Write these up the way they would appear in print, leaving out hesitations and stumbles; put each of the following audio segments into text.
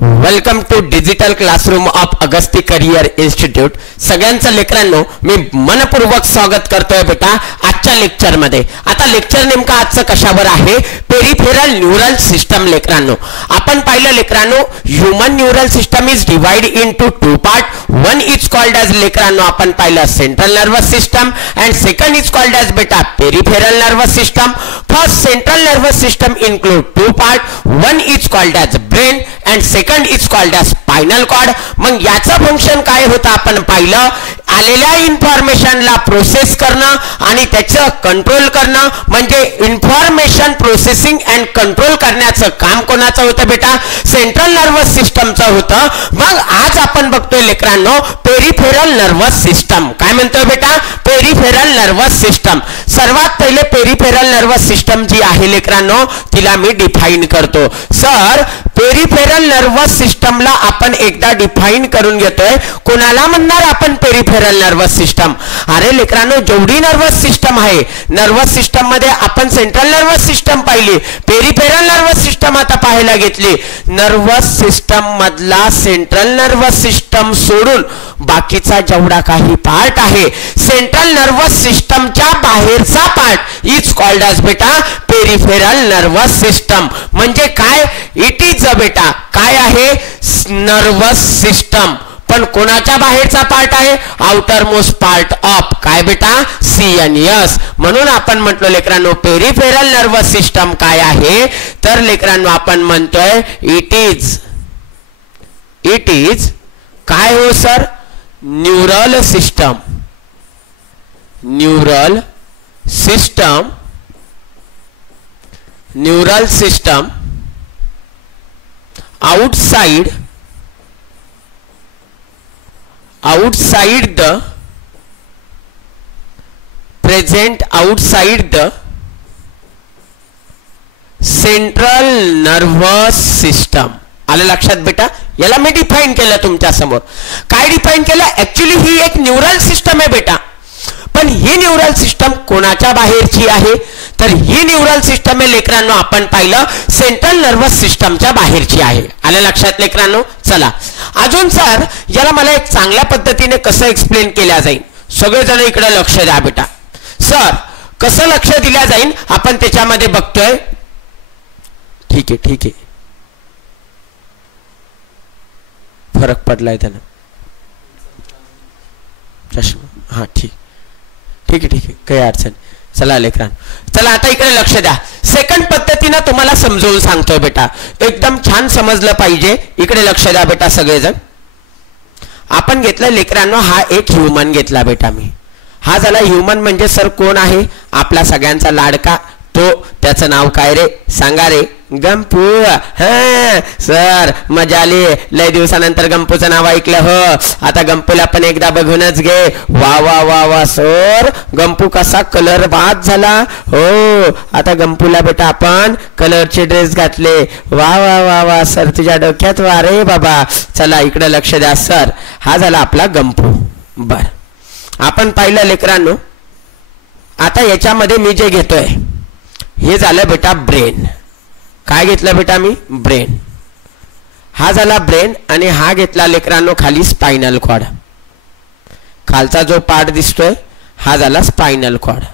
Welcome to digital classroom of Agasti career institute. सगळ्यांचं लेकरांनो मी मनपूर्वक स्वागत करतोय बेटा आजच्या लेक्चर मध्ये. आता लेक्चर नेमका आजचं कशावर आहे? Peripheral neural system. लेकरांनो आपण पाहिलं लेकरांनो human neural system is divide into two part. One is called as लेकरांनो आपण पाहिलं central nervous system and second is called as बेटा peripheral nervous system. First central nervous system include two part. One is called as brain and second is called as spinal cord. मग याचं function काय होतं आपण पाहिलं. आलेल्या इन्फॉर्मेशनला प्रोसेस करणं आणि त्याचं कंट्रोल करणं म्हणजे इन्फॉर्मेशन प्रोसेसिंग अँड कंट्रोल करण्याचं काम कोणाचं होतं बेटा? सेंट्रल नर्वस सिस्टमचं होतं. मग आज आपण बघतोय लेकरांनो पेरिफेरल नर्वस सिस्टम. काय म्हणतोय बेटा? Peripheral nervous system. सर्वात पहिले पेरिफेरल नर्वस सिस्टम जी आहे लेकरांनो तिला मी डिफाइन करतो. सर पेरिफेरल नर्वस सिस्टमला आपण एकदा डिफाइन करून घेतोय. कोणाला म्हणणार आपण पेरिफेरल नर्वस सिस्टम? अरे लेकरांनो जेवढी नर्वस सिस्टम आहे नर्वस सिस्टम मध्ये आपण सेंट्रल नर्वस सिस्टम पाहिली, पेरिफेरल नर्वस सिस्टम आता पाहायला घेतली. नर्वस सिस्टम मधला सेंट्रल नर्वस सिस्टम सोडून बाकीचा जेवढा काही पार्ट आहे सेंट्रल नर्वस सिस्टमच्या बाहेरचा पार्ट इज कॉल्ड एज बेटा पेरिफेरल नर्वस सिस्टम. म्हणजे काय? इट इज अ बेटा काय आहे? Nervous system. पण कोणाच्या बाहेरचा पार्ट आहे? आउटर मोस्ट पार्ट ऑफ काय बेटा? CNS. म्हणून आपण म्हटलो लेकरांनो पेरिफेरल नर्वस सिस्टम काय आहे तर लेकरांनो आपण म्हणतोय इट इज काय हो sir? Neural system. Neural system outside the present outside the central nervous system. आलं लक्षात बेटा? याला मी डिफाइन केलं तुमच्या समोर. काय डिफाइन केलं? ऍक्च्युली ही एक न्यूरल सिस्टम आहे बेटा. पण ही न्यूरल सिस्टम कोणाच्या बाहेरची आहे तर ही न्यूरल सिस्टम आहे लेकरांनो आपण पाहिलं सेंट्रल नर्वस सिस्टमच्या बाहेरची आहे. आलं लक्षात लेकरांनो? चला अजून सर याला मला एक चांगल्या पद्धतीने कसं एक्सप्लेन केल्या जाईल? सगळेजण इकडे लक्ष द्या बेटा. सर कसं लक्ष दिल्या जाईल आपण त्याच्यामध्ये बघतोय. ठीक आहे फरक पडलाय त्यानं. चष्मा हा ठीक आहे काही अडचण. चला लेकरां चला आता इकडे लक्ष द्या. सेकंड पद्धतीने तुम्हाला समजावून सांगतोय बेटा. एकदम छान समजलं पाहिजे. इकडे लक्ष द्या बेटा सगळेजण. आपण घेतलं लेकरांनो हा एक ह्यूमन घेतला बेटा मी. हा झाला ह्यूमन म्हणजे सर कोण आहे? आपला सगळ्यांचा लाडका तो. त्याचं नाव काय रे? सांगा रे. गंपू. हा सर मजा आली. लय दिवसानंतर गंपूचं नाव ऐकलं हो. आता गंपूला पण एकदा बघूनच घे. वा वा वा वा सर गंपू कसा कलर बाद झाला हो. आता गंपूला बेटा आपण कलरचे ड्रेस घातले. वा वा वा वा सर तुझ्या डोक्यात वा रे बाबा. चला इकडे लक्ष द्या सर. हा झाला आपला गंपू. बर आपण पाहिलं लेकरांनो. आता याच्यामध्ये मी जे घेतोय हे झालं बेटा ब्रेन. काय घेतलं बेटा मी? ब्रेन. हा झाला ब्रेन आणि हा घेतला लेकरांनो खाली स्पायनल कॉर्ड. खालचा जो पार्ट दिसतोय हा झाला स्पायनल कॉर्ड.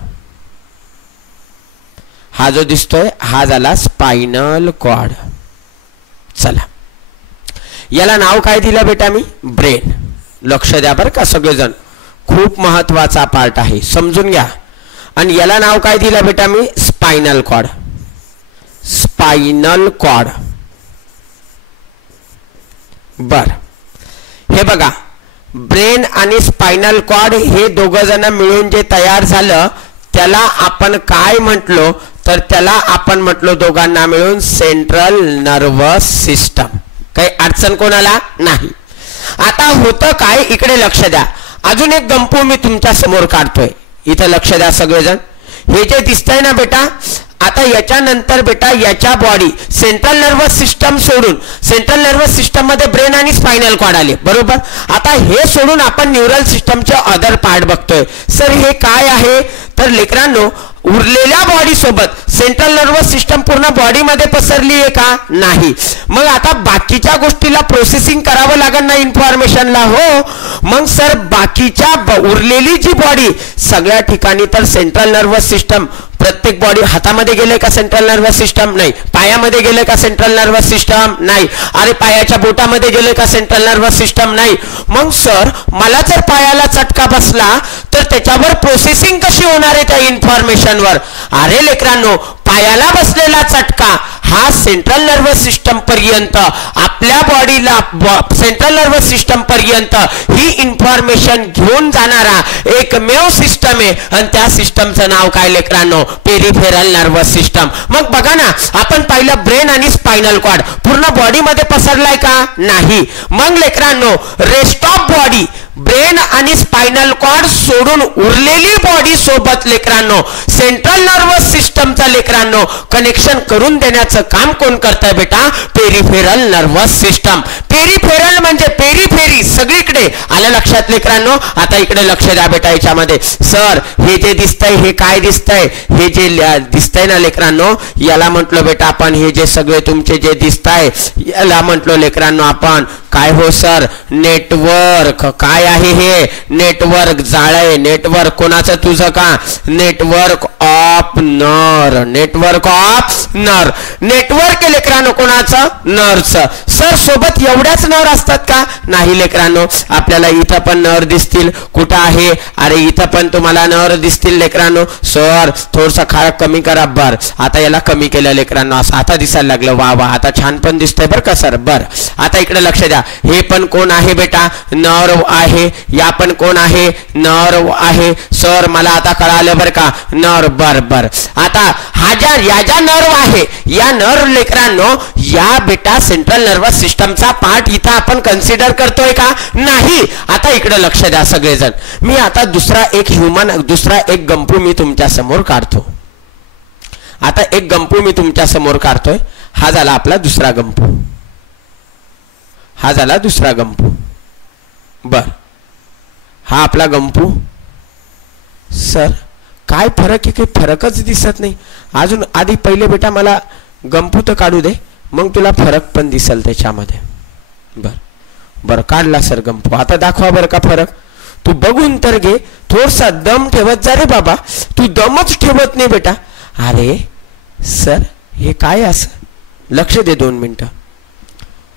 हा जो दिसतोय हा झाला स्पायनल कॉर्ड. चला याला नाव काय दिलं बेटा मी? ब्रेन. लक्ष द्या बरं का सगळेजण. खूप महत्वाचा पार्ट आहे समजून घ्या. आणि याला नाव काय दिलं बेटा मी? Spinal cord. Spinal cord. बर हे बघा ब्रेन आणि स्पायनल कॉर्ड हे दोघ जण मिळून जे तयार झालं त्याला आपण काय म्हटलो तर त्याला आपण म्हटलो दोघांना मिळून सेंट्रल नर्वस सिस्टम. काही अडचण कोणाला नाही. आता होतं काय? इकडे लक्ष द्या. अजून एक गंपू मी तुमच्या समोर काढतोय. इथे लक्ष द्या सगळेजण. हे जे दिसतंय ना बेटा आता याच्यानंतर बेटा याच्या बॉडी सेंट्रल नर्वस सिस्टम सोडून सेंट्रल नर्वस सिस्टम मध्ये ब्रेन आणि स्पायनल कॉर्ड आले बरोबर. आता हे सोडून आपण न्यूरल सिस्टमचे अदर पार्ट बघतोय. सर हे काय आहे तर लेकरांनो उरलेल्या बॉडी सोबत सेंट्रल नर्वस सिस्टम पूर्ण बॉडी मध्ये पसरली आहे का? नाही. मग आता बाकीच्या गोष्टीला प्रोसेसिंग करावं लागेल ना इन्फॉर्मेशनला. हो, मग सर बाकीच्या उरलेली जी बॉडी सगळ्या ठिकाणी तर सेंट्रल नर्वस सिस्टम प्रत्येक बॉडी हातामध्ये गेले का सेंट्रल नर्वस सिस्टम? नाही. पायामध्ये गेले का सेंट्रल नर्वस सिस्टम? नाही. अरे पायाच्या बोटामध्ये गेले का सेंट्रल नर्वस सिस्टम? नाही. मग सर मला जर पायाला चटका बसला तर त्याच्यावर प्रोसेसिंग कशी होणार आहे त्या इन्फॉर्मेशनवर? अरे लेकरांनो, पायाला बसलेला चटका हा सेंट्रल नर्वस सिस्टम पर्यंत आपल्या बॉडीला सेंट्रल नर्वस सिस्टम पर्यंत ही इन्फॉर्मेशन घेऊन जाणारा एकमेव सिस्टम आहे आणि त्या सिस्टमचं नाव काय लेकरांनो? Peripheral nervous system. मग बघा ना, आपण पाहिलं ब्रेन आणि स्पायनल कॉर्ड पूर्ण बॉडी मध्ये पसरलाय का? नाही. मग लेकरांनो, रेस्ट ऑफ बॉडी ब्रेन आणि स्पायनल कॉर्ड सोडून उरलेली बॉडी सोबत लेकरांनो सेंट्रल नर्वस सिस्टमचा लेकरांनो कनेक्शन करून देण्याचं काम कोण करतंय बेटा? Peripheral nervous system. पेरिफेरल म्हणजे पेरिफेरी, सगळीकडे. आलं लक्षात लेकरांनो? आता इकडे लक्ष द्या बेटा याच्यामध्ये. सर हे जे दिसतंय हे काय दिसतंय? हे जे दिसतंय ना लेकरांनो, याला म्हटलो बेटा आपण, हे जे सगळे तुमचे जे दिसताय याला म्हटलो लेकरांनो आपण काय? हो सर, नेटवर्क. काय आहे हे? नेटवर्क. जाळे. नेटवर्क कोणाचं? तुझं का? नेटवर्क ऑफ नर. नेटवर्क ऑफ नर. नेटवर्क लेकरांनो कोणाचं? नरचं. सर सोबत एवढ्याच नर असतात का? नाही लेकरांनो, आपल्याला इथं पण नर दिसतील. कुठं आहे? अरे इथं पण तुम्हाला नर दिसतील लेकरांनो. सर थोडसा खाळ कमी करा. बर, आता याला कमी केलं लेकरांनो, असं आता दिसायला लागलं. वा वा, आता छान पण दिसतंय बरं का सर. बर, आता इकडे लक्ष द्या. हे पण कोण आहे बेटा? नर्व आहे. या पण कोण आहे? नर्व आहे. सर मला आता कळालं बरं का, नर्व. बर बर, आता हा या ज्या नर्व आहे या नर्व लेकरांनो या बेटा सेंट्रल नर्वस सिस्टमचा पार्ट इथं आपण कन्सिडर करतोय का? नाही. आता इकडे लक्ष द्या सगळेजण. मी आता दुसरा एक गंपू मी तुमच्या समोर काढतो. आता एक गंपू मी तुमच्या समोर काढतोय. हा झाला आपला दुसरा गंपू. हा झाला दुसरा गंपू. बर, हा आपला गंपू. सर काय फरक आहे? काही फरकच दिसत नाही अजून. आधी पहिले बेटा मला गंपू तर काढू दे, मग तुला फरक पण दिसेल त्याच्यामध्ये. बर बर, काढला सर गंपू. आता दाखवा बरं का फरक. तू बघून तर घे, थोडसा दम ठेवत जा रे बाबा. तू दमच ठेवत नाही बेटा. अरे सर हे काय असं? लक्ष दे 2 मिनिटं.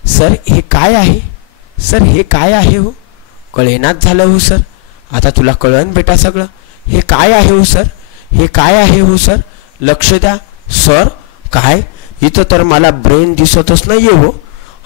सर हे काय आहे? सर हे काय आहे? हो कळेनाच झालं हो सर. आता तुला कळन बेटा सगळं. हे काय आहे हो सर? हे काय आहे हो सर? लक्ष द्या. सर काय? इथं तर मला ब्रेन दिसतच नाहीये हो.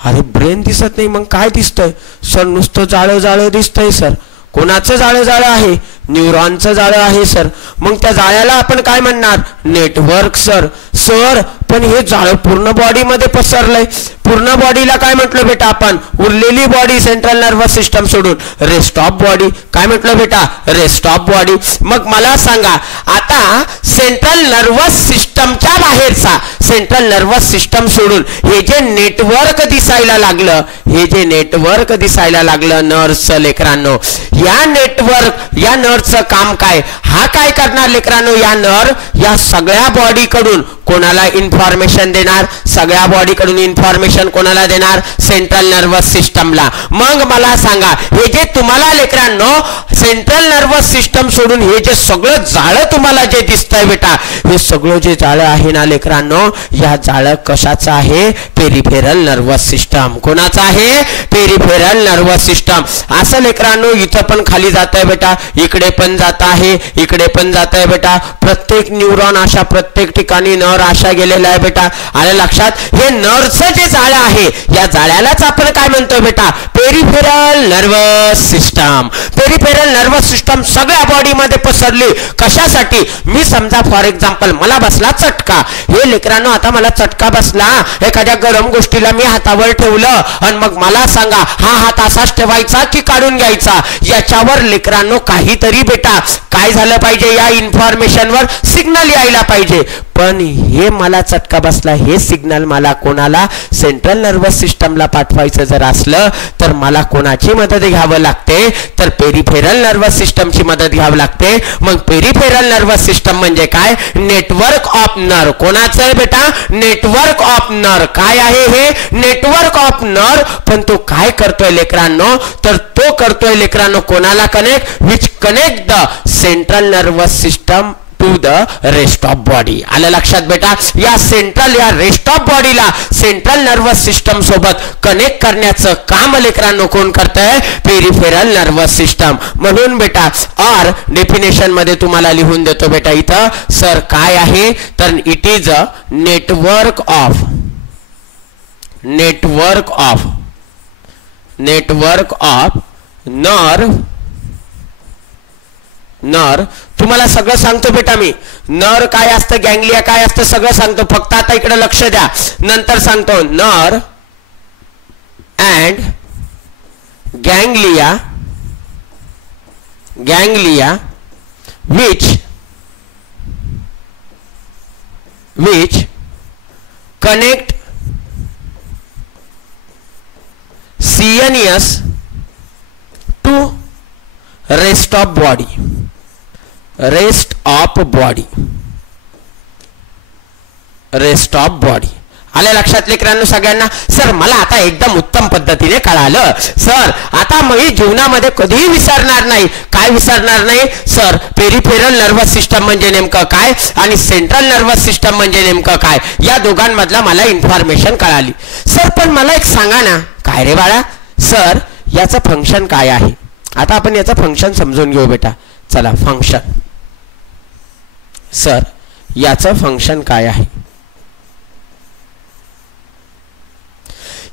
अरे ब्रेन दिसत नाही, मग काय दिसतंय? सर नुसतं जाळं जाळं दिसतंय सर. कोणाचं जाळं जाळं आहे? न्यूरॉनचं जाळं आहे सर. मग त्या जाळ्याला आपण काय म्हणणार? Network sir. सर पण हे जाळं पूर्ण बॉडीमध्ये पसरलंय. पूर्ण बॉडीला काय म्हटलं बेटा आपण? उरलेली बॉडी सेंट्रल नर्वस सिस्टम सोडून रेस्ट ऑफ बॉडी. काय म्हटलं बेटा? Rest of body. मग मला सांगा आता सेंट्रल नर्वस सिस्टमच्या बाहेरचा सेंट्रल नर्वस सिस्टम सोडून हे जे नेटवर्क दिसायला लागलं, हे जे नेटवर्क दिसायला लागलं नर्वचं लेकरांनो, या नेटवर्क या नर्वचं काम काय? हा काय करणार लेकरांनो? या नर्व या सगळ्या बॉडी कडून कोणाला इन्फॉर्मेशन देणार? सगळ्या बॉडी कडून इन्फॉर्मेशन कोणाला देणार? सेंट्रल नर्वस सिस्टमला. मग मला सांगा, हे जे तुम्हाला लेकरांनो सेंट्रल नर्वस सिस्टम सोडून हे जे सगळं जाळं तुम्हाला जे दिसतंय बेटा, हे सगळं जे जाळं आहे ना लेकरांनो, या जाळं कशाचं आहे? Peripheral nervous system. कोणाचं आहे? Peripheral nervous system. असं लेकरांनो इथं पण खाली जात आहे बेटा, इकडे पण जात आहे, इकडे पण जात आहे बेटा. प्रत्येक न्यूरॉन अशा प्रत्येक ठिकाणी नर अशा गेलेला आहे बेटा. आलं लक्षात? हे नर्वचं जे जाळं आहे या जाळ्यालाच आपण काय म्हणतोय बेटा? Peripheral nervous system. Peripheral nervous system सगळ्या बॉडी मध्ये पसरली. कशासाठी? मी समजा फॉर एक्झाम्पल मला बसला चटका. हे लेकरांनो आता मला चटका बसला, एखाद्या गरम गोष्टीला मी हातावर ठेवलं आणि मग मला सांगा हा हात असाच ठेवायचा की काढून घ्यायचा? याच्यावर लेकरांनो काहीतरी बेटा काय झालं पाहिजे? या इन्फॉर्मेशनवर सिग्नल यायला पाहिजे. पण हे मला चटका बसला हे सिग्नल मला कोणाला? सेंट्रल नर्वस सिस्टमला पाठवायचं जर असलं तर तर मला कोणाची मदत घ्यावं लागते तर पेरिफेरल नर्वस सिस्टमची मदत घ्यावी लागते. मग पेरिफेरल नर्वस सिस्टम म्हणजे काय नेटवर्क ऑफ नर्व. कोणाचं आहे बेटा नेटवर्क ऑफ नर्व. काय आहे हे नेटवर्क ऑफ नर्व. पण तो काय करतोय लेकरांनो तर तो करतोय लेकरांनो कोणाला connect which connect the central nervous system to the rest of body. आलं लक्षात बेटा या सेंट्रल या रेस्ट ऑफ बॉडीला सेंट्रल नर्वस सिस्टम सोबत कनेक्ट करण्याचं काम लेकरांनो कोण करतंय पेरिफेरल नर्वस सिस्टम. म्हणून बेटा आर डेफिनेशन मध्ये तुम्हाला लिहून देतो बेटा इथं सर काय आहे तर it is a network of nerve. तुम्हाला सगळं सांगतो बेटा मी. नर्व काय असतं गँग्लिया काय असतं सगळं सांगतो. फक्त आता इकडे लक्ष द्या नंतर सांगतो. Nerve and ganglia which connect CNS to rest of body. आले लक्षात लेकरांनो सगळ्यांना. सर मला आता एकदम उत्तम पद्धतीने कळालं सर. आता मी जीवनामध्ये कधीही विसरणार नाही. काय विसरणार नाही सर पेरिफेरल नर्वस सिस्टम म्हणजे नेमकं काय आणि सेंट्रल नर्वस सिस्टम म्हणजे नेमकं काय या दोघांमधला मला इन्फॉर्मेशन कळाली. सर पण मला एक सांगा ना. काय रे बाळा सर याचं फंक्शन काय आहे. आता आपण याचं फंक्शन समजून घेऊ बेटा. चला फंक्शन सर याचं फंक्शन काय आहे.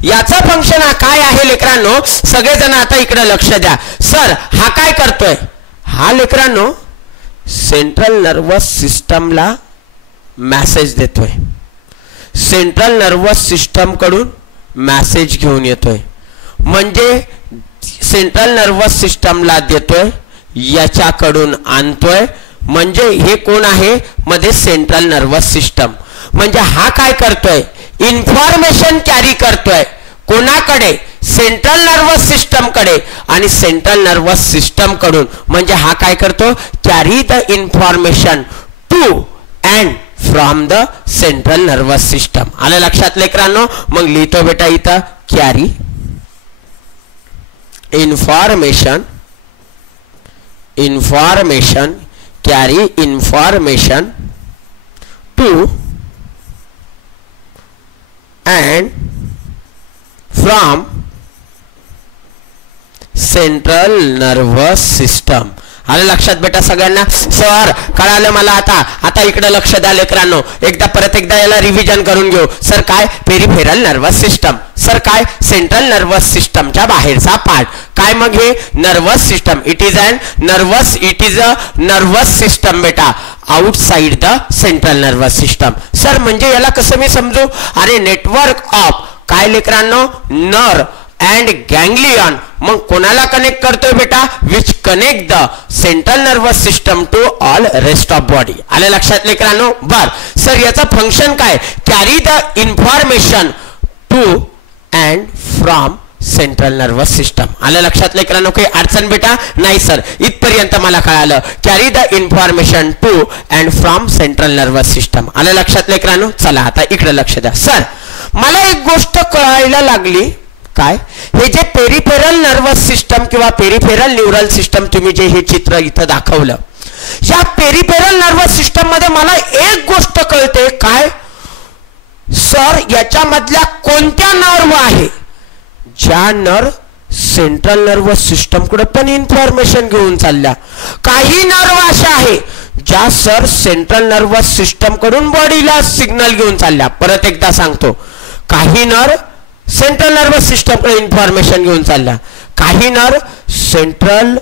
याचं फंक्शन काय आहे लेकरांनो सगळेजण आता इकडे लक्ष द्या. सर हा काय करतोय हा लेकरांनो सेंट्रल नर्वस सिस्टमला मेसेज देतोय. सेंट्रल नर्वस सिस्टम कडून मेसेज घेऊन येतोय. म्हणजे सेंट्रल नर्वस सिस्टमला देतोय याच्याकडून आणतोय. म्हणजे हे कोण आहे मध्ये सेंट्रल नर्वस सिस्टम. म्हणजे हा काय करतोय इन्फॉर्मेशन कॅरी करतोय कोणाकडे सेंट्रल नर्वस सिस्टम कडे आणि सेंट्रल नर्वस सिस्टम कडून म्हणजे हा काय करतो carry the information to and from the central nervous system. आलं लक्षात लेकरांनो. मग लिहितो बेटा इथं carry information carry information to and from central nervous system. आलं लक्षात बेटा सगळ्यांना. सर कळालं मला आता. आता इकडे लक्ष द्या लेकरांनो. परत एकदा याला रिव्हिजन करून घेऊ. सर काय पेरिफेरल नर्वस सिस्टम. सर काय सेंट्रल नर्वस सिस्टमच्या बाहेरचा पार्ट. काय मग हे nervous system. It is a nervous system बेटा outside the central nervous system. Sir म्हणजे याला कसं मी समजू. अरे नेटवर्क ऑफ काय लेकरांनो नर्व अँड गँग्लियन. मग कोणाला कनेक्ट करतोय बेटा which connect the central nervous system to all rest of body. आलं लक्षात लेकरांनो. बर सर याचं फंक्शन काय carry the information to and from central nervous system. आलं लक्षात लेकरांनो. काही अडचण बेटा नाही सर इथपर्यंत मला कळालं. Carry the information to and from central nervous system. आलं लक्षात लेकरांनो. चला आता इकडे लक्ष द्या. सर मला एक गोष्ट कळायला लागली. काय हे जे पेरिफेरल नर्वस सिस्टम किंवा पेरिफेरल न्यूरल सिस्टम तुम्ही जे हे चित्र इथं दाखवलं या पेरिफेरल नर्वस सिस्टम मध्ये मला एक गोष्ट कळते. काय सर याच्यामधल्या कोणत्या नर्व आहे ज्या नर्व सेंट्रल नर्वस सिस्टम कडे पण इन्फॉर्मेशन घेऊन चालल्या. काही नर्व अशा आहे ज्या सर सेंट्रल नर्वस सिस्टम कडून बॉडीला सिग्नल घेऊन चालल्या. परत एकदा सांगतो काही नर्व सेंट्रल नर्वस सिस्टम कडे इन्फॉर्मेशन घेऊन चालल्या. काही नर्व सेंट्रल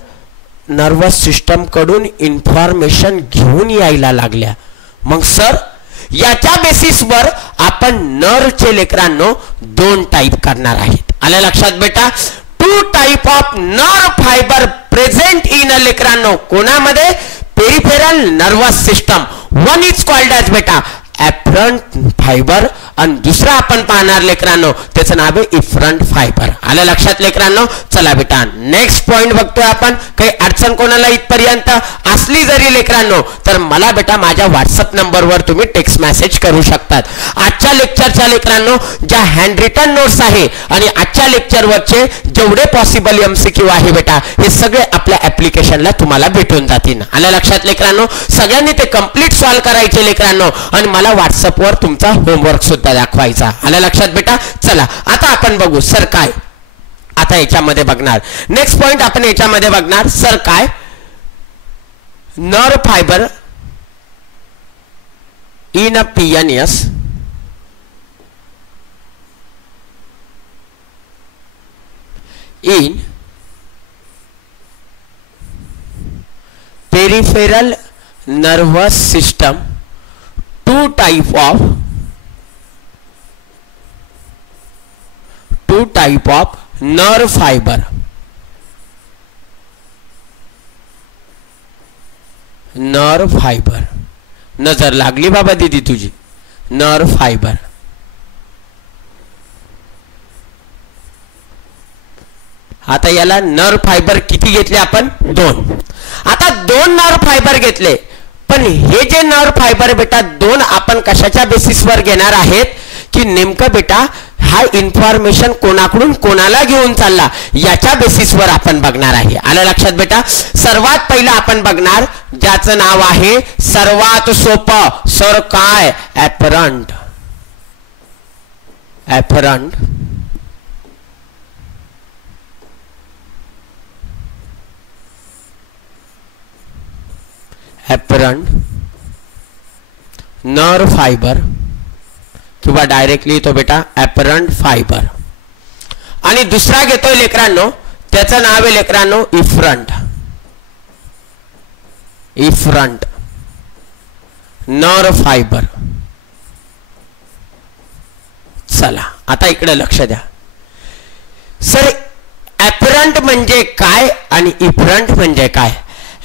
नर्वस सिस्टम कडून इन्फॉर्मेशन घेऊन यायला लागल्या. मग सर याच्या बेसिसवर आपण नर्वचे लेकरांनो दोन टाइप करणार आहेत. आलं लक्षात बेटा. Two type of nerve fibre present in a लेकरांनो कोणामध्ये peripheral nervous system. One is called as बेटा afferent fiber आणि दुसरा आपण पाहणार लेकरांनो त्याचं नाव आहे इफरंट फायबर. आलं लक्षात लेकरांनो. चला बेटा नेक्स्ट पॉइंट बघतोय आपण. काही अडचण कोणाला इथपर्यंत असली जरी लेकरांनो तर मला बेटा माझ्या व्हॉट्सअप नंबरवर तुम्ही टेक्स्ट मेसेज करू शकतात. आजच्या लेक्चरच्या लेकरांनो ज्या हँड रिटन नोट्स आहे आणि आजच्या लेक्चरवरचे जेवढे पॉसिबल MCQ आहे बेटा हे सगळे आपल्या ऍप्लिकेशनला तुम्हाला भेटून जातील. आलं लक्षात लेकरांनो. सगळ्यांनी ते कंप्लीट सॉल्व करायचे लेकरांनो आणि मला व्हॉट्सअपवर तुमचा होमवर्क सुद्धा दाखवायचा. आलं लक्षात बेटा. चला आता आपण बघू सर काय. आता याच्यामध्ये बघणार नेक्स्ट पॉइंट आपण याच्यामध्ये बघणार सर काय nerve fibre in a PNS in peripheral nervous system. Two type of nerve fiber. nerve fiber नजर लागली बाबा दीदी तुझी. nerve fiber आता याला नर्व फायबर किती घेतले आपण 2. आता 2 नर्व फायबर घेतले पण हे जे नर्व फायबर बेटा 2 आपण कशाच्या बेसिसवर घेणार आहेत की नेमकं बेटा हा इन्फॉर्मेशन कोणाकडून कोणाला घेऊन चालला याच्या बेसिसवर आपण बघणार आहे. आलं लक्षात बेटा. सर्वात पहिला आपण बघणार ज्याचं नाव आहे सर्वात सोपं सर काय ऍपरंट. नर्व फायबर किंवा डायरेक्टली तो बेटा ऍपरंट फायबर. आणि दुसरा घेतोय लेकरांनो त्याचं नाव आहे लेकरांनो इफरंट नर्व फायबर. चला आता इकडे लक्ष द्या सर ऍपरंट म्हणजे काय आणि इफरंट म्हणजे काय.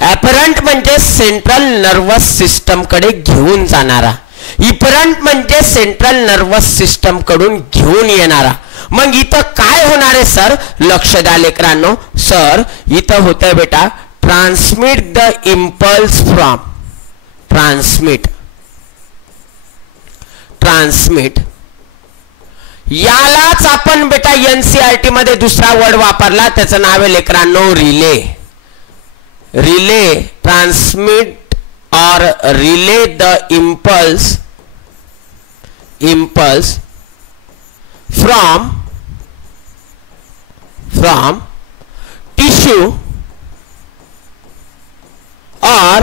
ऍपरंट म्हणजे सेंट्रल नर्वस सिस्टम कडे घेऊन जाणारा. इफरंट म्हणजे सेंट्रल नर्वस सिस्टम कडून घेऊन येणारा. मग इथं काय होणार आहे सर लक्ष द्या लेकरांनो. सर इथं होतंय बेटा transmit the impulse from transmit यालाच आपण बेटा NCERT मध्ये दुसरा वर्ड वापरला त्याचं नाव आहे लेकरांनो रिले. ट्रान्समिट और relay the impulse from tissue or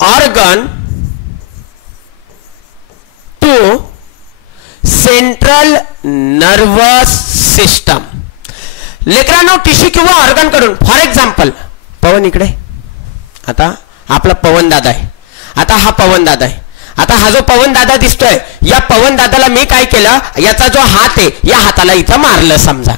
organ to central nervous system. लेकरांनो टिश्यू किंवा ऑर्गन कडून फॉर एक्झाम्पल पवन इकडे. आता आपला पवन दादा आहे. आता हा पवन दादा आहे. आता हा जो पवन दादा दिसतोय या पवन दादाला मी काय केलं याचा जो हात आहे या हाताला इथं मारलं समजा.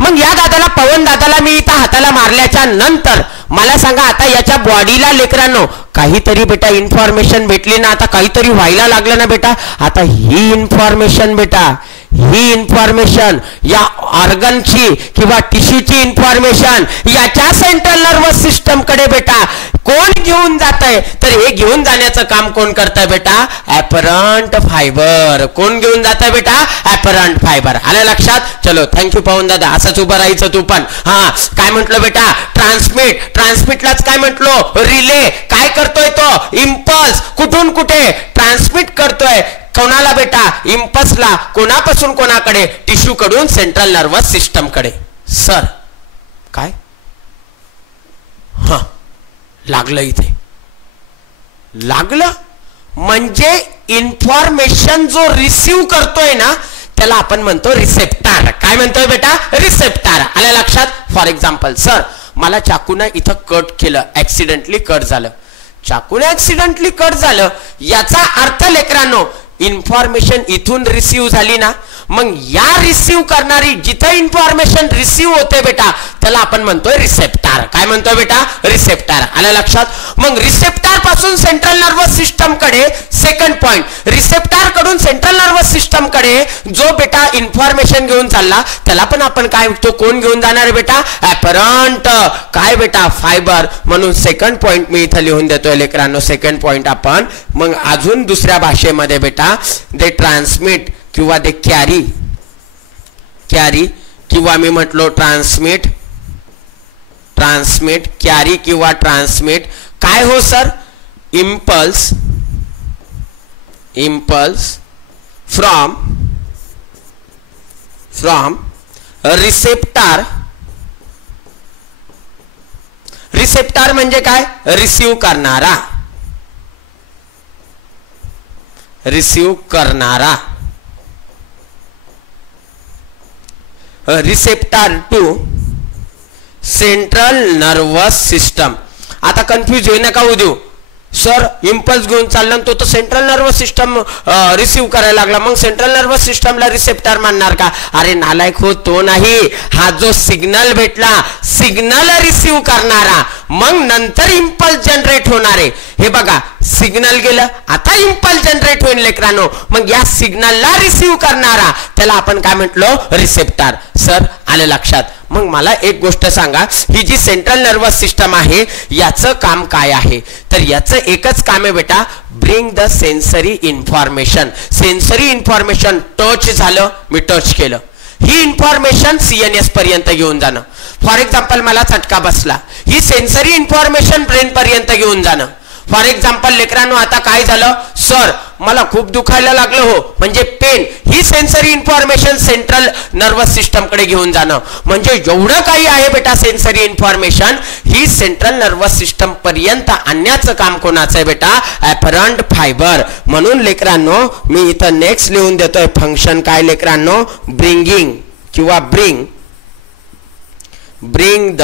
मग या दादाला पवन दादाला मी इथं हाताला मारल्याच्या नंतर मला सांगा आता याच्या बॉडीला लेकरांनो काहीतरी बेटा इन्फॉर्मेशन भेटली ना. आता काहीतरी व्हायला लागलं ना बेटा. आता ही इन्फॉर्मेशन या ऑर्गनची किंवा टिश्यूची इन्फॉर्मेशन याच्या सेंट्रल नर्वस सिस्टम कडे बेटा कोण घेऊन जातंय तर हे घेऊन जाण्याचं काम कोण करतंय बेटा ऍपरंट फायबर. कोण घेऊन जातंय बेटा ऍपरंट फायबर. आलं लक्षात. चलो थँक्यू पवन दादा. असंच उभं राहायचं तू पण. हा काय म्हटलं बेटा ट्रान्समिटलाच काय म्हटलो रिले. काय करतोय तो इम्पल्स कुठून कुठे ट्रान्समिट करतोय कोणाला बेटा इम्पल्सला. कोणापासून कोणाकडे टिश्यू कडून सेंट्रल नर्वस सिस्टम कडे. सर काय हा लागलं इथे लागलं म्हणजे इन्फॉर्मेशन जो रिसीव करतोय ना त्याला आपण म्हणतो रिसेप्टर. काय म्हणतोय बेटा रिसेप्टर. आलं लक्षात. फॉर एक्झाम्पल सर मला चाकूने इथं कट केलं ऍक्सिडेंटली कट झालं. चाकूने ऍक्सिडेंटली कट झालं याचा अर्थ लेकरांनो इन्फॉर्मेशन इथून रिसीव झाली ना मग या रिसीव्ह करणारी जिथे इन्फॉर्मेशन रिसीव्ह होते बेटा त्याला आपण म्हणतोय रिसेप्टर. काय म्हणतोय बेटा? रिसेप्टर. आलं लक्षात? मग रिसेप्टर पासून सेंट्रल नर्वस सिस्टम कडे सेकंड पॉइंट, रिसेप्टर कडून सेंट्रल नर्वस सिस्टम कडे जो बेटा इन्फॉर्मेशन घेऊन चालला त्याला पण आपण काय म्हणतो? कोण घेऊन जाणार आहे बेटा? ऍपरंट. काय बेटा? फायबर. म्हणून सेकंड पॉइंट मी इथं लिहून देतोय लेकरांनो. सेकंड पॉइंट आपण मग अजून दुसऱ्या भाषेमध्ये बेटा दे ट्रान्समिट किंवा दे कॅरी किंवा मी म्हटलो ट्रान्समिट कॅरी किंवा ट्रान्समिट. काय हो sir? Impulse from receptor. Receptor म्हणजे काय? रिसीव्ह करणारा. Receptor to central nervous system. आता कन्फ्यूज होई नका होऊ देऊ. सर इम्पल्स घेऊन चालला तो तर सेंट्रल नर्वस सिस्टम रिसीव्ह करायला लागला, मग सेंट्रल नर्वस सिस्टमला रिसेप्टर मानणार का? अरे नालायक हो, तो नाही. हा जो सिग्नल भेटला, सिग्नल रिसीव्ह करणारा, मग नंतर इम्पल्स जनरेट होणारे. हे बघा सिग्नल गेलं, आता इम्पल्स जनरेट होईल लेकरांनो. मग या सिग्नलला रिसीव्ह करणारा त्याला आपण काय म्हटलो? रिसेप्टर. सर आलं लक्षात? मग मला एक गोष्ट सांगा, ही जी सेंट्रल नर्वस सिस्टम आहे याचं काम काय आहे? तर याचं एकच काम आहे बेटा, bring the sensory information. Sensory information touch झालं, मी टच केलं, ही इन्फॉर्मेशन CNS पर्यंत घेऊन जाणं. फॉर एक्झाम्पल मला चटका बसला, ही सेन्सरी इन्फॉर्मेशन ब्रेन पर्यंत घेऊन जाणं. फॉर एक्झाम्पल लेकरांनो आता काय झालं? सर मला खूप दुखायला लागलं हो, म्हणजे पेन. ही sensory information central nervous system कडे घेऊन जाणं. म्हणजे एवढं काही आहे बेटा सेन्सरी इन्फॉर्मेशन ही सेंट्रल नर्वस सिस्टम पर्यंत आणण्याचं काम कोणाचं आहे बेटा? Afferent fibre. म्हणून लेकरांनो मी इथं नेक्स्ट लिहून देतोय फंक्शन. काय लेकरांनो? ब्रिंगिंग किंवा bring the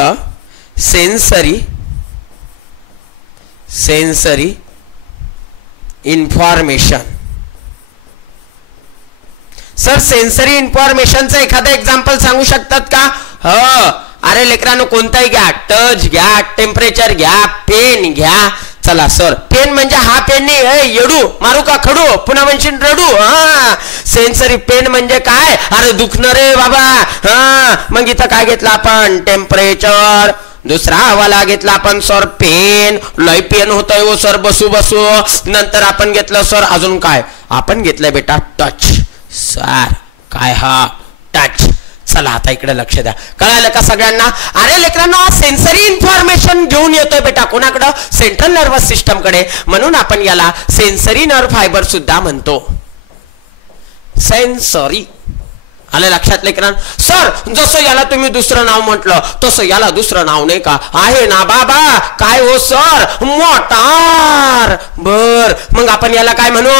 sensory information. Sir sensory इन्फॉर्मेशनचं एखादं एक्झाम्पल सांगू शकतात का? हो. अरे लेकरांनो कोणताही घ्या, टच घ्या, टेम्परेचर घ्या, पेन घ्या. चला सर पेन म्हणजे हा पेन नाही, येडू मारू का खडू, पुन्हा म्हणशील रडू. हा सेन्सरी पेन म्हणजे काय? अरे दुखणं रे बाबा. हा मग इथं काय घेतलं आपण? टेम्परेचर. दुसरा हवाला घेतला आपण सर पेन. लय पेन होतोय हो सर बसू. नंतर आपण घेतलं सर अजून काय? आपण घेतलंय बेटा टच. सर काय? हा टच. चला आता इकडे लक्ष द्या. कळालं का सगळ्यांना? अरे लेकरांनो सेन्सरी इन्फॉर्मेशन घेऊन येतोय बेटा कोणाकडं? सेंट्रल नर्वस सिस्टम कडे. म्हणून आपण याला सेन्सरी नर्व फायबर सुद्धा म्हणतो. सेन्सरी. आलं लक्षात लेकरांनो? सर जसं याला तुम्ही दुसरं नाव म्हटलं तसं याला दुसरं नाव नाही का? आहे ना बाबा. काय हो सर? मोटार. बर मग आपण याला काय म्हणू?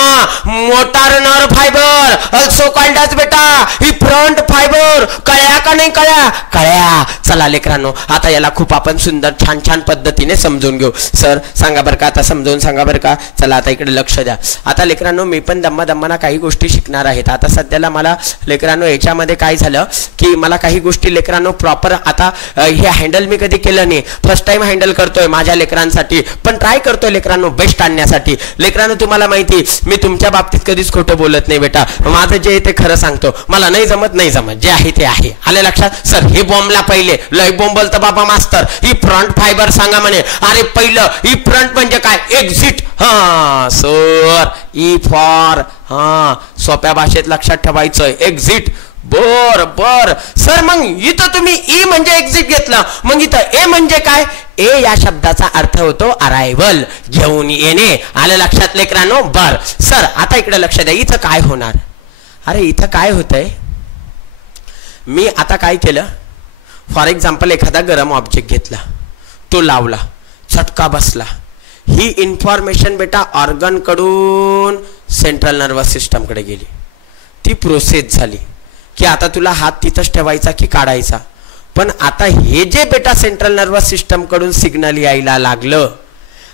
Motor nerve fibre. Also called as बेटा ही फ्रंट फायबर. कळ्या का नाही? कळ्या. चला लेकरांनो आता याला खूप आपण सुंदर छान पद्धतीने समजून घेऊ. सर सांगा बरं का, आता समजावून सांगा बरं का. चला आता इकडे लक्ष द्या. आता लेकरांनो मी पण दम्माना काही गोष्टी शिकणार आहेत. आता सध्याला मला लेकरांनो याच्यामध्ये काय झालं की मला काही गोष्टी लेकरांनो प्रॉपर आता हे हँडल मी कधी केलं नाही, फर्स्ट टाइम हँडल करतोय माझ्या लेकरांसाठी, पण ट्राय करतोय लेकरांनो बेस्ट आणण्यासाठी. लेकरांनो तुम्हाला माहिती मी तुमच्या बाबतीत कधीच खोटं बोलत नाही बेटा. माझं जे ते खरं सांगतो. मला नाही जमत जे आहे ते आहे. आले लक्षात? सर हे बॉम्बला पहिले लय बॉम्बल तर बाबा मास्तर ही फ्रंट फायबर सांगा म्हणे. अरे पहिलं ही फ्रंट म्हणजे काय? एक्झिट. हा सर ई फॉर. हा सोप्या भाषेत लक्षात ठेवायचं एक्झिट. बर सर मग इथं तुम्ही ई म्हणजे एक्झिट घेतलं, मग इथं ए म्हणजे काय? ए या शब्दाचा अर्थ होतो अरायव्हल, घेऊन येणे. आलं लक्षात लेकरांनो? बर सर आता इकडे लक्ष द्या. इथं काय होणार? अरे इथं काय होतंय? मी आता काय केलं? फॉर एक्झाम्पल एखादा गरम ऑब्जेक्ट घेतला, तो लावला, चटका बसला. ही इन्फॉर्मेशन बेटा ऑर्गन कडून सेंट्रल नर्वस सिस्टम कडे गेली. ती प्रोसेस झाली की आता तुला हात तिथंच ठेवायचा की काढायचा. पण आता हे जे बेटा सेंट्रल नर्वस सिस्टम कडून सिग्नल यायला लागलं,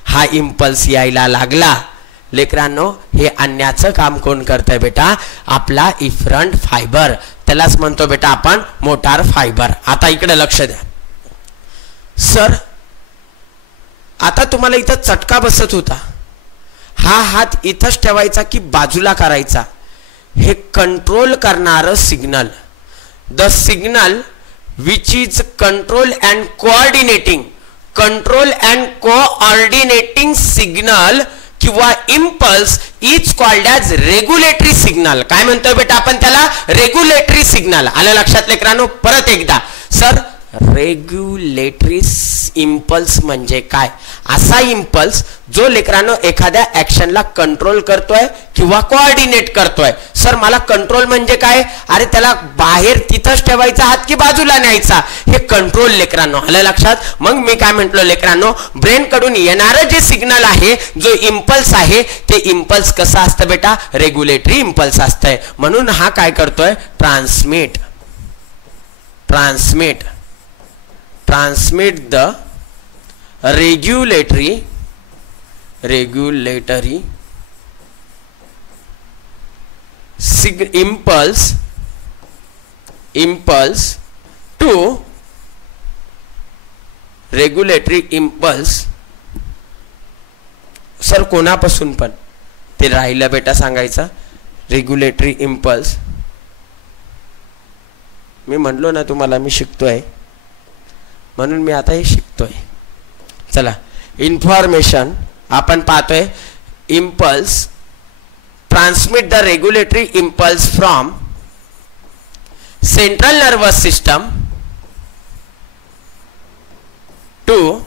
हा इम्पल्स यायला लागला, लेकरांनो हे आणण्याचं काम कोण करतंय बेटा? आपला इफरंट फायबर, त्यालाच म्हणतो बेटा आपण मोटार फायबर. आता इकडे लक्ष द्या सर, आता तुम्हाला इथं चटका बसत होता, हा हात इथंच ठेवायचा की बाजूला करायचा, हे कंट्रोल करणारं signal, the signal which is control and coordinating signal किंवा impulse is called as regulatory signal. काय म्हणतोय बेटा आपण त्याला? Regulatory signal. आलं लक्षात लेकरांनो? परत एकदा सर, रेग्युलेटरी इम्पल्स म्हणजे काय? असा इम्पल्स जो लेकरांनो एखाद्या ऍक्शनला कंट्रोल करतोय किंवा कोऑर्डिनेट करतोय. सर मला कंट्रोल म्हणजे काय? अरे त्याला बाहेर तिथंच ठेवायचा हात की बाजूला न्यायचा, हे कंट्रोल लेकरांनो. आलं लक्षात? मग मी काय म्हंटलो लेकरांनो, ब्रेन कडून येणारं जे सिग्नल आहे, जो इम्पल्स आहे, ते इम्पल्स कसं असतं बेटा? रेग्युलेटरी इम्पल्स असतंय. म्हणून हा काय करतोय? Transmit the regulatory impulse to regulatory impulse. Sir कोणापासून पण ते राहिलं बेटा सांगायचं? Regulatory impulse. मी म्हणलो ना तुम्हाला मी शिकतोय म्हणून मी आता हे शिकतोय. चला, इन्फॉर्मेशन आपण पाहतोय. Impulse transmit the regulatory impulse from central nervous system to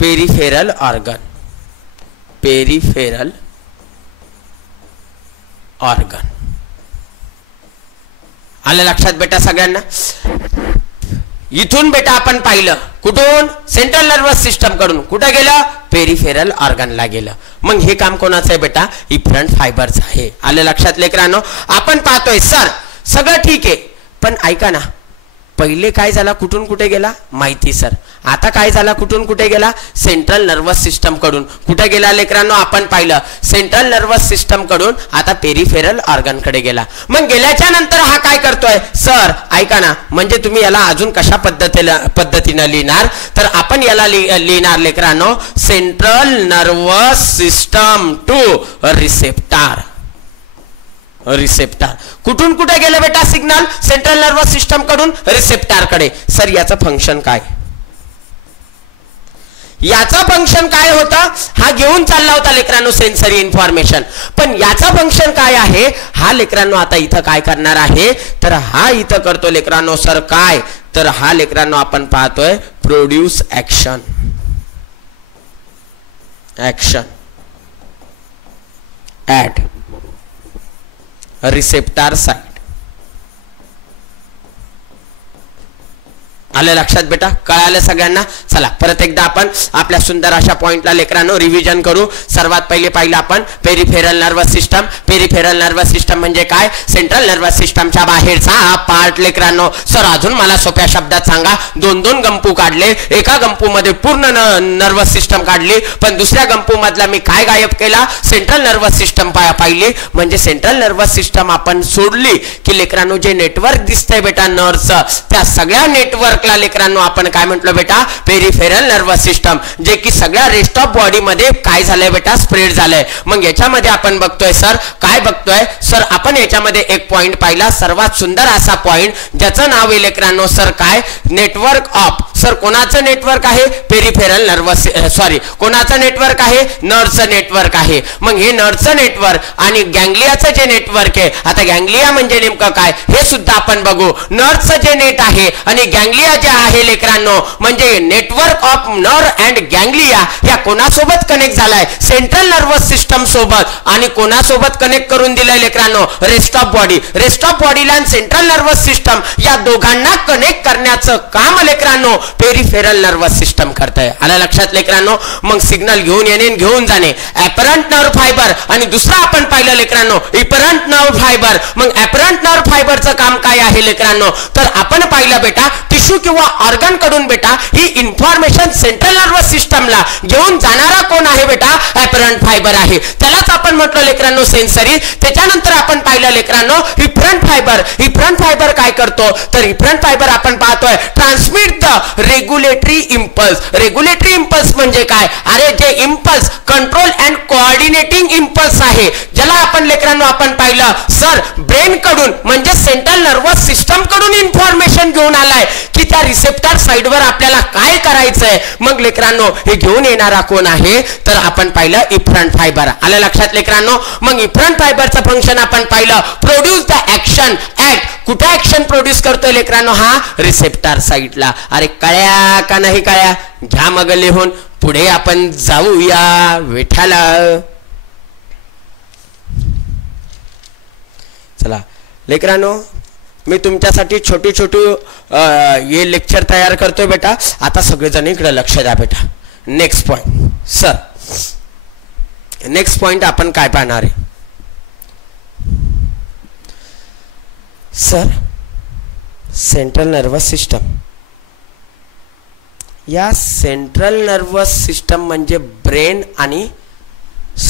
peripheral organ. आलं लक्षात बेटा सगळ्यांना? इथून बेटा आपण पाहिलं कुठून? सेंट्रल नर्वस सिस्टम कडून कुठे गेलं? पेरिफेरल ऑर्गनला गेलं. मग हे काम कोणाचं आहे बेटा? इफरंट फायबरचं आहे. आलं लक्षात लेकरांनो? आपण पाहतोय सर सगळं ठीक आहे, पण ऐका ना, पहिले काय झाला, कुठून कुठे गेला माहिती सर. आता काय झाला, कुठून कुठे गेला? सेंट्रल नर्वस सिस्टम कडून कुठे गेला लेकरांनो? आपण पाहिलं सेंट्रल नर्वस सिस्टम कडून आता पेरिफेरल ऑर्गन कडे गेला. मग गेल्याच्या नंतर हा काय करतोय? सर ऐका ना, म्हणजे तुम्ही याला अजून कशा पद्धतीने लिहिणार? तर आपण याला लिहिणार लेकरांनो, central nervous system to receptor. कुठून कुठे गेलं बेटा सिग्नल? सेंट्रल नर्वस सिस्टम कडून रिसेप्टर कडे. सर याचं फंक्शन काय? याचा फंक्शन काय होता? हा घेऊन चालला होता लेकरांनो सेन्सरी इन्फॉर्मेशन, पण याचा फंक्शन काय आहे? हा लेकरांनो आता इथं काय करणार आहे? तर हा इथं करतो लेकरांनो सर काय? तर हा लेकरांनो आपण पाहतोय produce action at receptor side. आलं लक्षात बेटा? कळालं सगळ्यांना? चला परत एकदा आपण आपल्या सुंदर अशा पॉइंटला लेकरांनो रिव्हिजन करू. सर्वात पहिले पाहिलं आपण peripheral nervous system. Peripheral nervous system म्हणजे काय? सेंट्रल नर्वस सिस्टमच्या बाहेरचा हा पार्ट लेकरांनो. सर अजून मला सोप्या शब्दात सांगा. दोन गंपू काढले, एका गंपू मध्ये पूर्ण नर्वस सिस्टम काढली, पण दुसऱ्या गंपू मधला मी काय गायब केला? सेंट्रल नर्वस सिस्टम पाहिली. म्हणजे सेंट्रल नर्वस सिस्टम आपण सोडली की लेकरांनो जे नेटवर्क दिसतंय बेटा नर्वचं, त्या सगळ्या नेटवर्क लेकरांनो आपण काय म्हटलं बेटा? पेरिफेरल नर्वस सिस्टम, जे की सगळ्या रेस्ट ऑफ बॉडी मध्ये काय झालंय बेटा? स्प्रेड झालंय. मग याच्यामध्ये आपण बघतोय सर काय बघतोय? सर आपण याच्यामध्ये एक पॉइंट पाहिला, सर्वात सुंदर असा पॉइंट, ज्याचं नाव आहे लेकरांनो सर काय? Network of. सर कोणाचं नेटवर्क आहे? पेरिफेरल नर्वस कोणाचं नेटवर्क आहे? नर्वचं नेटवर्क आहे. मग हे नर्वचं नेटवर्क आणि गँग्लियाचं जे नेटवर्क आहे, आता गँग्लिया म्हणजे नेमकं काय हे सुद्धा आपण बघू. नर्वचं जे नेट आहे आणि गँग्लिया जे आहे लेकरांनो, म्हणजे network of nerve and ganglia या कोणासोबत कनेक्ट झालाय? सेंट्रल नर्वस सिस्टम सोबत. आणि कोणासोबत कनेक्ट करून दिलाय लेकरांनो? Rest of body. Rest of बॉडीला आणि सेंट्रल नर्वस सिस्टम या दोघांना कनेक्ट करण्याचं काम लेकरांनो पेरिफेरल नर्वस सिस्टम करतंय. आलं लक्षात लेकरांनो? मग सिग्नल घेऊन येणे घेऊन जाणे, ऍपरंट नर्व फायबर, आणि दुसरा आपण पाहिलं लेकरांनो इपरंट नर्व फायबर. मग ऍपरंट नर्व फायबरचं काम काय आहे लेकरांनो? तर आपण पाहिलं बेटा टिश्यू किंवा ऑर्गन कडून बेटा ही इन्फॉर्मेशन सेंट्रल नर्वस सिस्टमला घेऊन जाणारा कोण आहे बेटा, ॲपरंट फायबर आहे. त्यालाच आपण म्हटलं लेकरांनो सेन्सरी. त्याच्यानंतर आपण पाहिलं लेकरांनो इफरंट फायबर. इफरंट फायबर काय करतो तर इफरंट फायबर आपण पाहतोय transmit the regulatory impulse. Regulatory impulse म्हणजे काय, अरे जे impulse control and coordinating impulse आहे, ज्याला आपण लेकरांनो आपण पाहिलं सर ब्रेन कडून म्हणजे सेंट्रल नर्वस सिस्टम कडून इन्फॉर्मेशन घेऊन आलाय की त्या रिसेप्टर साइडवर आपल्याला काय करायचंय. मग लेकरांनो हे घेऊन येणारा कोण आहे तर आपण पाहिलं इफरंट फायबर. आलं लक्षात लेकरांनो. मग इफरंट फायबरचं फंक्शन आपण पाहिलं प्रोड्यूस द ऍक्शन ऍट. कुठे ऍक्शन प्रोड्यूस करतोय लेकरांनो, हा रिसेप्टर साइडला. अरे कळ्या का नाही कळ्या, घ्या मग लिहून. पुढे आपण जाऊया विठाला. चला लेकरांनो मी तुमच्यासाठी छोटी छोटी हे लेक्चर तयार करतोय बेटा. आता सगळेजण इकडे लक्ष द्या बेटा. Next point sir, next point आपण काय पाहणार आहे सर, सेंट्रल नर्वस सिस्टम. या सेंट्रल नर्वस सिस्टम म्हणजे ब्रेन आणि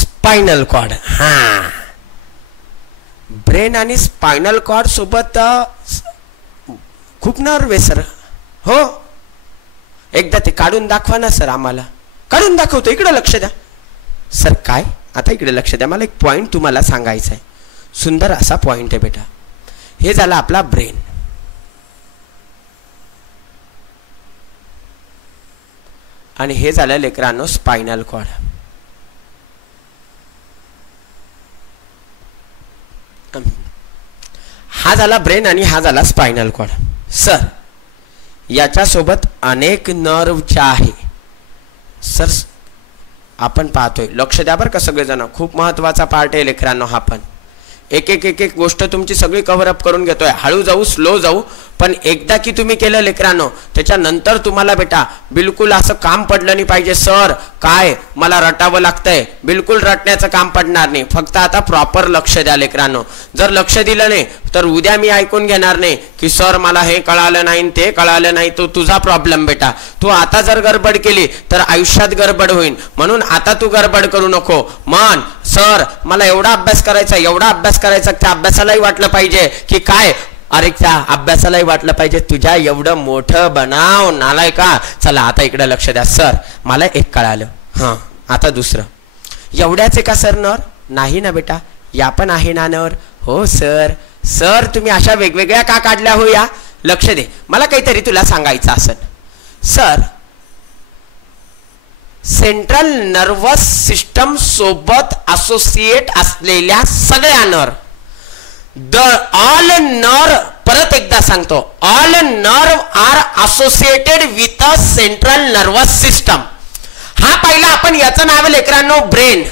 स्पायनल कॉर्ड. हा ब्रेन आणि स्पायनल कॉर्ड सोबत खूप नर्व आहे सर. हो एकदा ते काढून दाखवा ना सर आम्हाला. काढून दाखवतो, इकडे लक्ष द्या सर. काय आता इकडे लक्ष द्या, मला एक पॉइंट तुम्हाला सांगायचा आहे. सुंदर असा पॉइंट आहे बेटा. हे झाला आपला ब्रेन. आणि हे झालं लेकरांनो स्पायनल कॉर्ड. हा झाला ब्रेन आणि हा झाला स्पायनल कॉर्ड. सर याच्यासोबत अनेक नर्वच्या आहे सर. आपण पाहतोय, लक्ष द्या बरं का सगळेजण, खूप महत्वाचा पार्ट आहे लेकरांनो. हा पण एक एक एक एक गोष्ट तुमची सगळी कव्हर अप करून घेतोय. हळू जाऊ स्लो जाऊ, पण एकदा की तुम्ही केलं लेकरांनो त्याच्यानंतर तुम्हाला बेटा बिलकुल असं काम पडलं नाही पाहिजे सर काय मला रटावं लागतंय. बिलकुल रटण्याचं काम पडणार नाही. फक्त आता प्रॉपर लक्ष द्या लेकरांनो. जर लक्ष दिलं नाही तर उद्या मी ऐकून घेणार नाही की सर मला हे कळालं नाही ते कळालं नाही. तो तुझा प्रॉब्लेम बेटा. तू आता जर गडबड केली तर आयुष्यात गडबड होईल. म्हणून आता तू गडबड करू नको. मन सर मला एवढा अभ्यास करायचा एवढा अभ्यास करायचा, त्या अभ्यासालाही वाटलं पाहिजे की काय, अरे त्या अभ्यासालाही वाटलं पाहिजे तुझ्या एवढं मोठं बनाव नालाय का. चला आता इकडे लक्ष द्या. सर मला एक कळालं, हां आता दुसरं. एवढ्याच आहे का सर नर? नाही ना बेटा, या पण आहे ना नर. हो सर. सर तुम्ही अशा वेगवेगळ्या का काढल्या हो या? लक्ष दे, मला काहीतरी तुला सांगायचं असेल. सर सेंट्रल नर्वस सिस्टम सोबत असोसिएट असलेल्या सगळ्या नर, ऑल नर्व, परत एकदा सांगतो, all nerve are associated with a central nervous system. हा पहिला आपण याचं नाव लेकरांनो ब्रेन.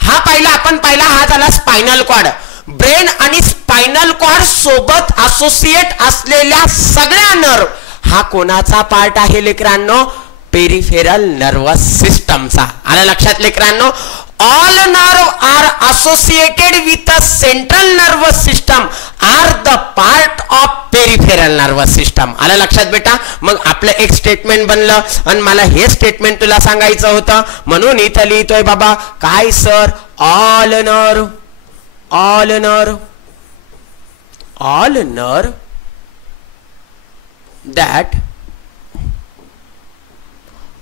हा पहिला आपण पाहिला, हा झाला स्पायनल कॉर्ड. ब्रेन आणि स्पायनल कॉर्ड सोबत असोसिएट असलेल्या सगळ्या नर्व हा कोणाचा पार्ट आहे लेकरांनो? पेरिफेरल नर्वस सिस्टमचा. आलं लक्षात लेकरांनो? All nerve are associated with a central nervous system are the part of peripheral nervous system. आलं लक्षात बेटा? मग आपलं एक स्टेटमेंट बनलं आणि मला हे स्टेटमेंट तुला सांगायचं होतं म्हणून इथं लिहितोय बाबा. काय sir? All nerve, all nerve, all nerve that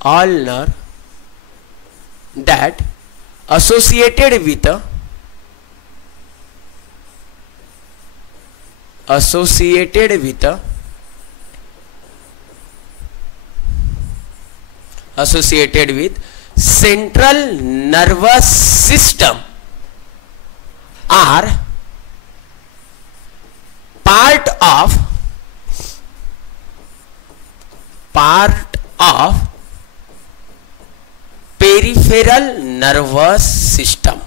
all nerve that associated with central nervous system are part of peripheral nervous system.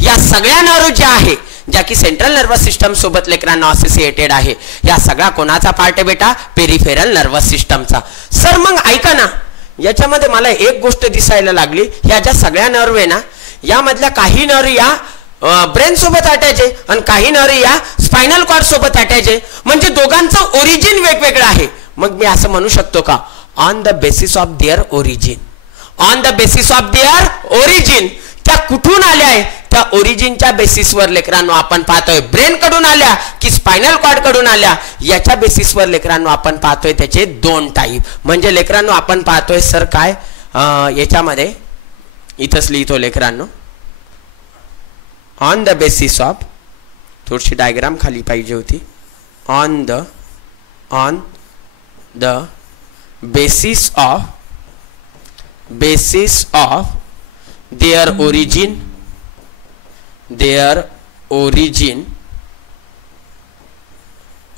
या सगळ्या नर्व ज्या आहे ज्या की सेंट्रल नर्वस सिस्टम सोबत लेकरांना असोसिएटेड आहे, या सगळ्या कोणाचा पार्ट आहे बेटा? पेरिफेरल नर्वस सिस्टमचा. सर मग ऐका ना, याच्यामध्ये मला एक गोष्ट दिसायला लागली. ह्या ज्या सगळ्या नर्व आहे ना, यामधल्या काही नर्व या ब्रेन सोबत अटॅच आहे आणि काही नर्व या स्पायनल कॉर्ड सोबत अटॅच आहे. म्हणजे दोघांचं ओरिजिन वेगवेगळं आहे. मग मी असं म्हणू शकतो का on the basis of their origin. On the basis of their origin. त्या कुठून आल्या आहे त्या ओरिजिनच्या बेसिसवर लेकरांनो आपण पाहतोय. ब्रेन कडून आल्या की स्पायनल कॉर्ड कडून आल्या याच्या बेसिसवर लेकरांनो आपण पाहतोय त्याचे दोन टाईप. म्हणजे लेकरांनो आपण पाहतोय सर काय याच्यामध्ये इथंच लिहितो लेकरांनो ऑन द बेसिस ऑफ, थोडीशी डायग्राम खाली पाहिजे होती, on the basis of their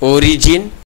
origin